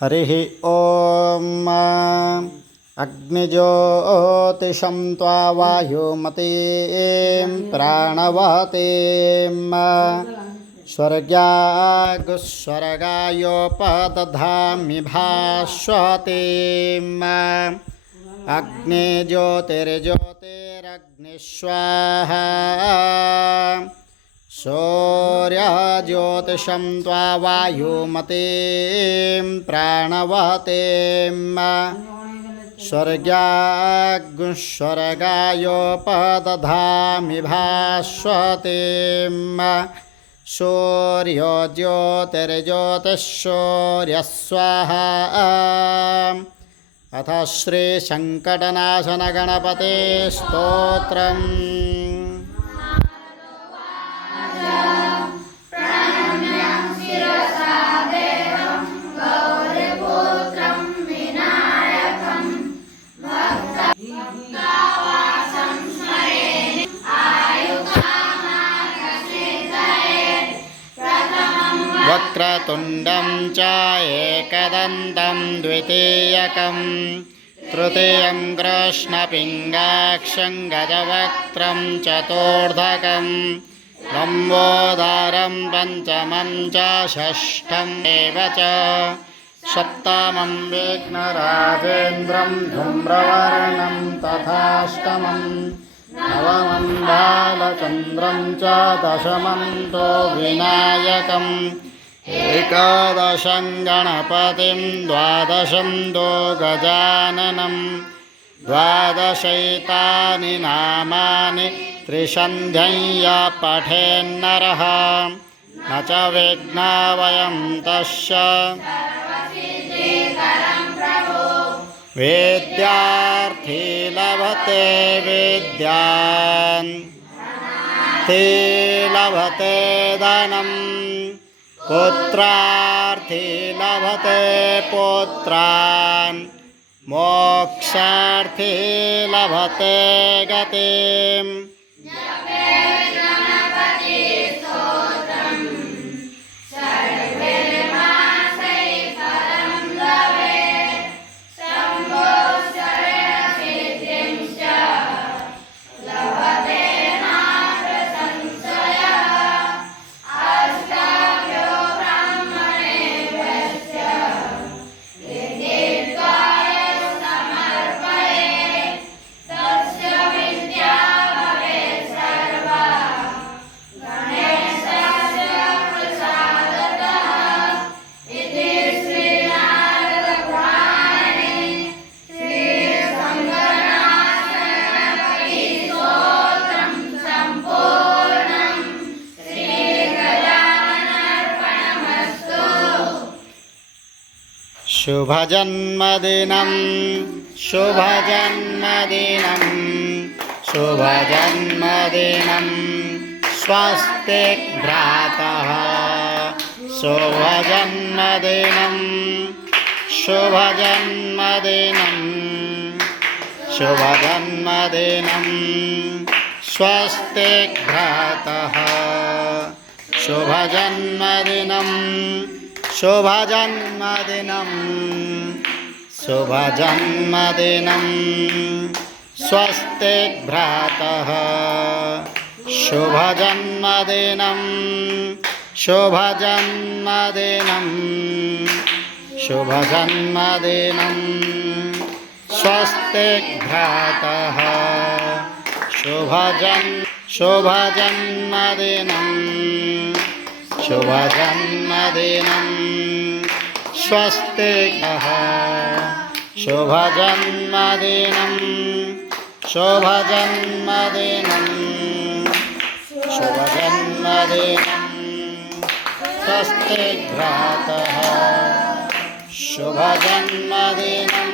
हरिः ॐ अग्निज्योतिषं त्वा वायुमतीं प्राणवतीं स्वर्गायोपदधामि भास्वतीम् अग्निज्योतिर्ज्योतिरग्निस्वाहा सूर्यज्योतिषं त्वा वायुमतीं प्राणवतीं स्वर्गायोपदधामि भास्वतीम् सूर्यो ज्योतिर्ज्योतिःसूर्यः स्वाहा अथ श्रीसङ्कटनाशनगणपते स्तोत्रम् वक्रतुण्डं च एकदन्तं द्वितीयकं तृतीयं कृष्णपिङ्गाक्षं गजवक्त्रं चतुर्धकं लम्बोदरं पञ्चमं च षष्ठं एव च सप्तमं विघ्नराजेन्द्रं धूम्रवर्णं तथाष्टमं नवमं बालचन्द्रं च दशमं तो विनायकम् एकादशं गणपतिं द्वादशं दो गजाननं द्वादशैतानि नामानि त्रिसन्ध्यं यः पठेन्नरः न च विघ्नभयं तस्य वेद्यार्थी लभते विद्यां ते लभते धनं पुत्रार्थी लभते पुत्रान् मोक्षार्थी लभते गतिम् शुभजन्मदिनं शुभजन्मदिनं शुभजन्मदिनं स्वस्तिक् भ्रातः शुभजन्मदिनं शुभजन्मदिनं शुभजन्मदिनं स्वस्तिक् भ्रातः शुभजन्मदिनं शुभजन्मदिनं शुभजन्मदिनं स्वस्तिक् भ्रातः शुभजन्मदिनं शुभजन्मदिनं शुभजन्मदिनं स्वस्तिक् भ्रातः शुभजन्मदिनं शुभजन्मदिनं स्वस्तिकः शुभजन्मदिनं शुभजन्मदिनं शुभजन्मदिनं स्वस्तिक् भ्रातः शुभजन्मदिनं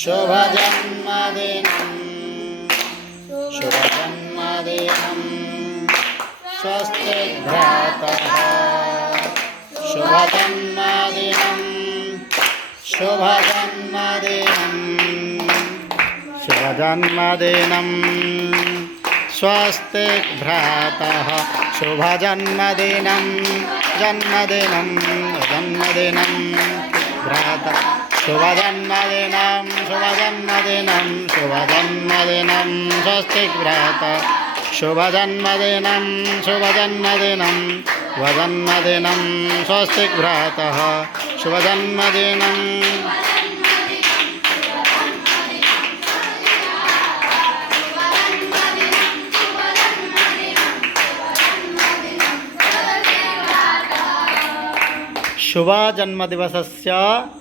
शुभजन्मदिनं शुभजन्मदिनं स्वस्तिक् भ्रातः शुभजन्मदिनं शुभजन्मदिनं शुभजन्मदिनं स्वस्तिक् भ्रातः शुभजन्मदिनं जन्मदिनं जन्मदिनं भ्राता शुभजन्मदिनं शुभजन्मदिनं शुभजन्मदिनं स्वस्ति भ्राता शुभजन्मदिनं शुभजन्मदिनं शुभजन्मदिनं स्वस्ति भ्रातः शुभजन्मदिनं शुभ जन्मदिवसस्य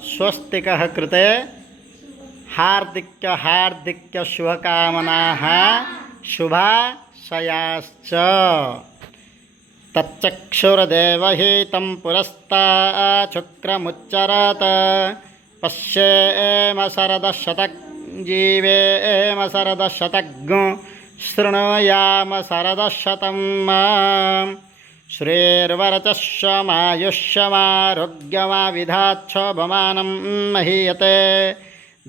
स्वस्तिकः कृते हार्दिक शुभकामनाः शुभाशयाश्च तच्चक्षुर्देवहितं पुरस्ताच्छुक्रमुच्चरत् पश्येम शरदशतक जीवेम शरदशतज्ञ शृणुयाम शरदशतं श्रीर्वरचस्वमायुष्यमारोग्यमाविधाच्छोभमानं महीयते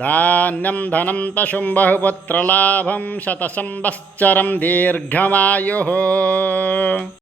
धान्यं धनं पशुं बहुपुत्रलाभं शतसंवत्सरं दीर्घमायुः।